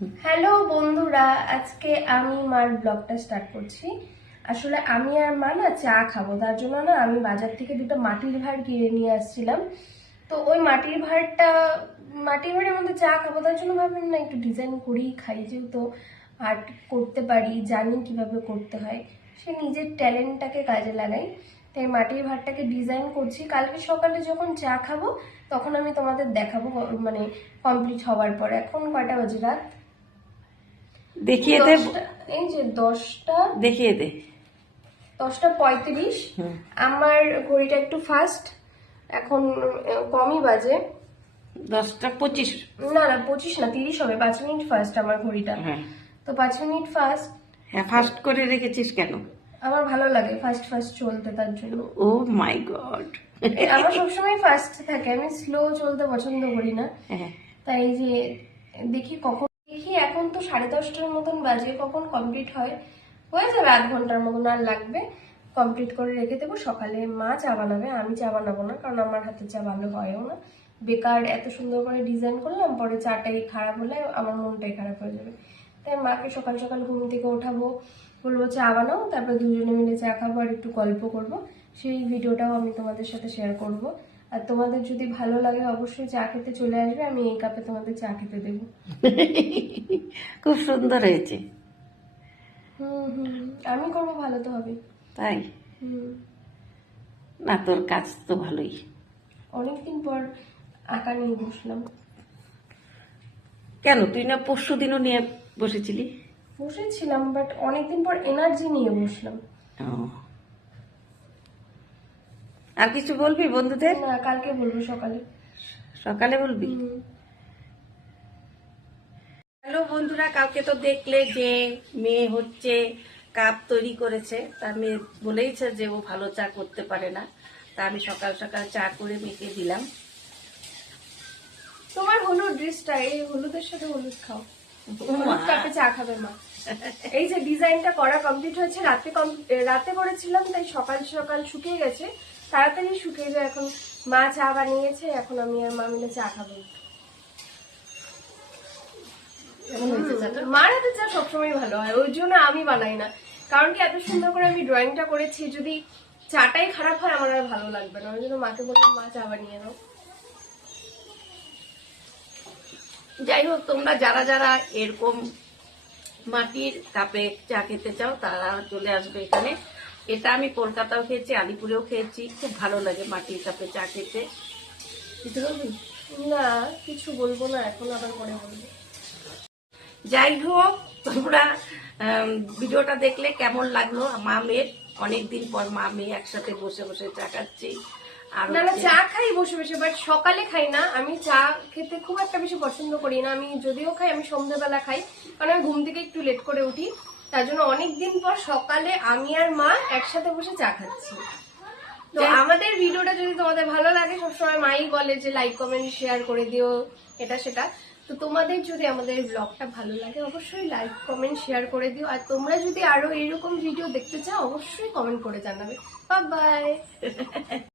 Hello বন্ধুরা, আজকে আমি মার ব্লগটা স্টার্ট করছি। আসলে আমি আর মা না চা খাবো, তার জন্য না আমি বাজার থেকে দুটো মাটির ভাঁড় কিনে নিয়ে আসছিলাম। তো ওই মাটির ভাঁড়ের মধ্যে চা খাবো, তার জন্য ভাবলাম না একটু ডিজাইন করেই খাই, যেহেতু আর্ট করতে পারি, জানি কিভাবে করতে হয়, সে নিজের ট্যালেন্টটাকে কাজে লাগাই। তাই মাটির ভাঁড়টাকে ডিজাইন করছি। কালকে সকালে যখন চা খাবো তখন আমি তোমাদের দেখাবো, মানে কমপ্লিট হওয়ার পর। এখন কয়টা বাজে? রাত দেখিয়ে দে, এই যে 10টা, দেখিয়ে দে। 10টা 35। আমার ঘড়িটা একটু ফাস্ট, এখন কমই বাজে। 10টা 25। না না, 25 না, 30 হবে। 5 মিনিট ফাস্ট আমার ঘড়িটা। হ্যাঁ তো 5 মিনিট ফাস্ট। হ্যাঁ, ফাস্ট করে রেখেছিস কেন? আমার ভালো লাগে ফাস্ট ফাস্ট চলতে, তার জন্য। ও মাই গড। আমার সবসময় ফাস্ট থাকে, আমি স্লো চলতে পছন্দ করি না। হ্যাঁ, তাই যে দেখি এখন তো 10:30টার মতন বাজে, কখন কমপ্লিট হয়। হয়ে যাবে, আধ ঘন্টার মতন আর লাগবে। কমপ্লিট করে রেখে দেবো। সকালে মা চা বানাবে, আমি চা বানাবো না, কারণ আমার হাতে চা ভালো হয়ও না। বেকার এত সুন্দর করে ডিজাইন করলাম, পরে চাটাই খারাপ হলে আমার মনটাই খারাপ হয়ে যাবে। তাই মাকে সকাল সকাল ঘুম থেকে ওঠাবো, বলবো চা বানাও, তারপর দুজনে মিলে চা খাবো আর একটু গল্প করব। সেই ভিডিওটাও আমি তোমাদের সাথে শেয়ার করব। আর তোমাদের যদি ভালো লাগে অবশ্যই চা খেতে চলে আসবে, আমি এই কাপে তোমাদের চা খেতে দেবো। খুব সুন্দর হয়েছে। হুম, আমি করবো, ভালো তো হবে। তাই হুম, না, তোর কাজ তো ভালোই। অনেকদিন পর আঁকা নিয়ে বসলাম। কেন, তুই না পরশু দিনও নিয়ে বসেছিলি? বসেছিলাম, বাট অনেকদিন পর এনার্জি নিয়ে বসলাম। ও, আর কিছু বলবি বন্ধুদের? না, কালকে বলবো সকালে। সকালে বলবি? হ্যালো বন্ধুরা, কালকে তো দেখলে যে মেয়ে হচ্ছে কাপ তৈরি করেছে। তার মেয়ে বলেইছে যে ও ভালো চা করতে পারে না, তা আমি সকাল সকাল চা করে মেয়েকে দিলাম। তোমার হলুদ ড্রেসটা, এই হলুদের সাথে হলুদ খাও। হলুদ কাপে চা খাবে মা। এই যে ডিজাইনটা করা কমপ্লিট হয়েছে, রাতে করেছিলাম, তাই সকাল সকাল শুকিয়ে গেছে, তাড়াতাড়ি শুকিয়ে যায়। এখন মা চা বানিয়েছে, এখন আমি আর মা মিলে চা খাবো। মার হাতে চা সবসময় ভালো হয়, ওই জন্য আমি বানাই না। কারণ কি, এত সুন্দর করে আমি ড্রয়িংটা করেছি, যদি চাটাই খারাপ হয় আমার আর ভালো লাগবে না। ওই জন্য মাকে বললাম মা চা বানিয়ে দাও। যাই হোক, তোমরা যারা যারা এরকম মাটির কাপে চা খেতে চাও তারা চলে আসবে এখানে। এটা আমি কলকাতাও খেয়েছি, আলিপুরেও খেয়েছি, খুব ভালো লাগে মাটির কাপে চা খেতে। কিছু বলবি? না, কিছু বলবো না, এখন আবার পরে বলবো। যাই হোক, তোমরা ভিডিওটা দেখলে কেমন লাগলো? মা মেয়ের অনেকদিন পর মা মেয়ে একসাথে বসে বসে চা খাচ্ছি। আর না না, চা খাই বসে বসে, বাট সকালে খাই না। আমি চা খেতে খুব একটা বেশি পছন্দ করি না। আমি যদিও খাই, আমি সন্ধ্যাবেলা খাই, কারণ আমি ঘুম থেকে একটু লেট করে উঠি। তার জন্য অনেকদিন পর সকালে আমি আর মা একসাথে বসে চা খাচ্ছি। তো আমাদের ভিডিওটা যদি তোমাদের ভালো লাগে, সবসময় মাই বলে যে লাইক কমেন্ট শেয়ার করে দিও, এটা সেটা। তো তোমাদের যদি আমাদের ব্লগটা ভালো লাগে অবশ্যই লাইক কমেন্ট শেয়ার করে দিও। আর তোমরা যদি আরো এরকম ভিডিও দেখতে চাও অবশ্যই কমেন্ট করে জানাবে। Bye bye.